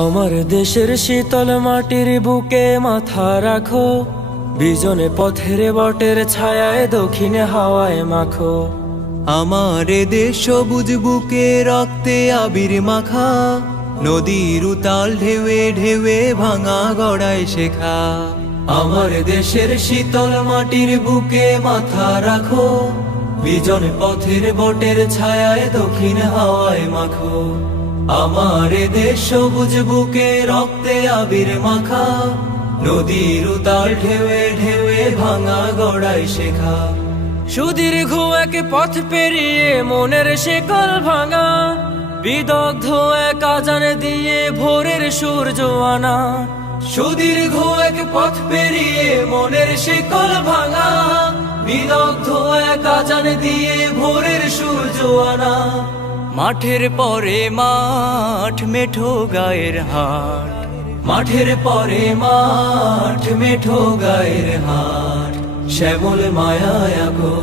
আমার দেশের শীতল মাটির বুকে মাথা রাখো, বিজনে পথের বটের ছায়ায় দক্ষিণে হাওয়ায় মাখো। আমার দেশ সবুজ বুকে রক্তে আবির মাখা, নদীর উতাল ঢেউয়ে ঢেউয়ে ভাঙা গড়ায় শেখা। আমার দেশের শীতল মাটির বুকে মাথা রাখো, বিজন পথের বটের ছায়ায় দক্ষিণ হাওয়ায় মাখো। আমার দেশ সবুজ বুকে রক্তে আবির মাখা, নদীর উতাল ঢেউয়ে ঢেউয়ে ভাঙা গড়ায় শেখা। সুদীর্ঘ এক পথ পেরিয়ে মনের শেকল ভাঙা, বিদগ্ধ এক আজান দিয়ে ভোরের সূর্য আনা। সুদীর্ঘ এক পথ পেরিয়ে মনের শেকল ভাঙা, বিদগ্ধ এক আজান দিয়ে ভোরের সূর্য আনা। মাঠের পরে মাঠ মেঠো গায়ের হাট, মাঠের পরে মাঠ মেঠো গায়ের হাট, শ্যামল মায়ায় আগো।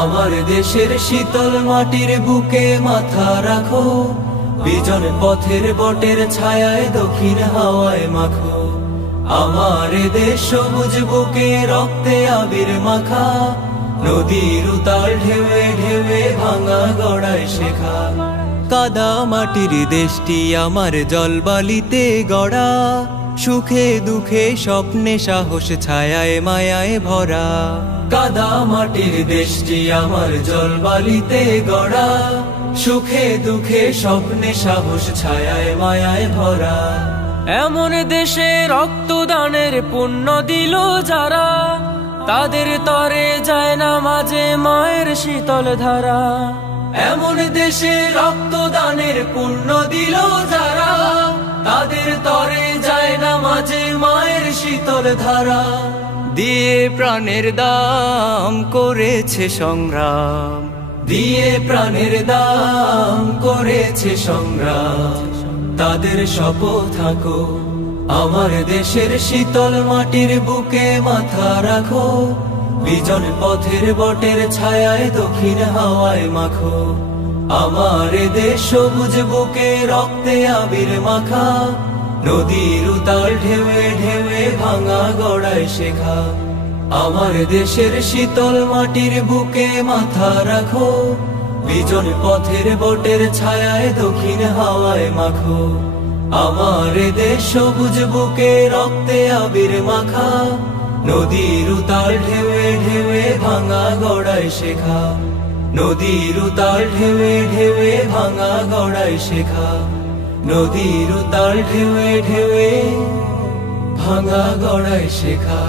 আমার দেশের শীতল মাটির বুকে মাথা রাখো, বিজন পথের বটের ছায়ায় দক্ষিণ হাওয়ায় মাখো। আমার দেশ সবুজ বুকে রক্তে আবির মাখা, নদীর উতাল ঢেউয়ে ঢেউয়ে ভাঙা গড়ায় শেখা। কাদা মাটির দেশটি আমার জলবালিতে গড়া, সুখে দুঃখে স্বপ্নে সাহস ছায়ায় মায়ায় ভরা। কাদা মাটির দেশটি আমার জলবালিতে গড়া, সুখে দুঃখে স্বপ্নে সাহস ছায়ায় মায়ায় ভরা। এমন দেশে রক্তদানের পুণ্য দিল যারা, তাদের তরে যায় না মাঝে মায়ের শীতল ধারা। এমন দেশে রক্তদানের পুণ্য দিল যারা, তাদের তরে যায় না মাঝে মায়ের শীতল ধারা। দিয়ে প্রাণের দাম করেছে সংগ্রাম, দিয়ে প্রাণের দাম করেছে সংগ্রাম, তাদের শপথ থাকো। আমার দেশের শীতল মাটির বুকে মাথা রাখো, বিজন পথের বটের ছায়ায় দক্ষিণ হাওয়ায় মাখো। আমার দেশ সবুজ বুকে রক্তে আবির মাখা, নদীর উতাল ঢেউয়ে ঢেউয়ে ভাঙা গড়ায় শেখা। আমার দেশের শীতল মাটির বুকে মাথা রাখো, বিজন পথের বটের ছায়ায় দক্ষিণ হাওয়ায় মাখো। আমার দেশ সবুজ বুকে রক্তে আবির মাখা, নদীর উতাল ঢেউয়ে ঢেউয়ে ভাঙা গড়ায় শেখা। নদীর উতাল ঢেউয়ে ঢেউয়ে ভাঙা গড়ায় শেখা। নদীর উতাল ঢেউয়ে ঢেউয়ে ভাঙা গড়ায় শেখা।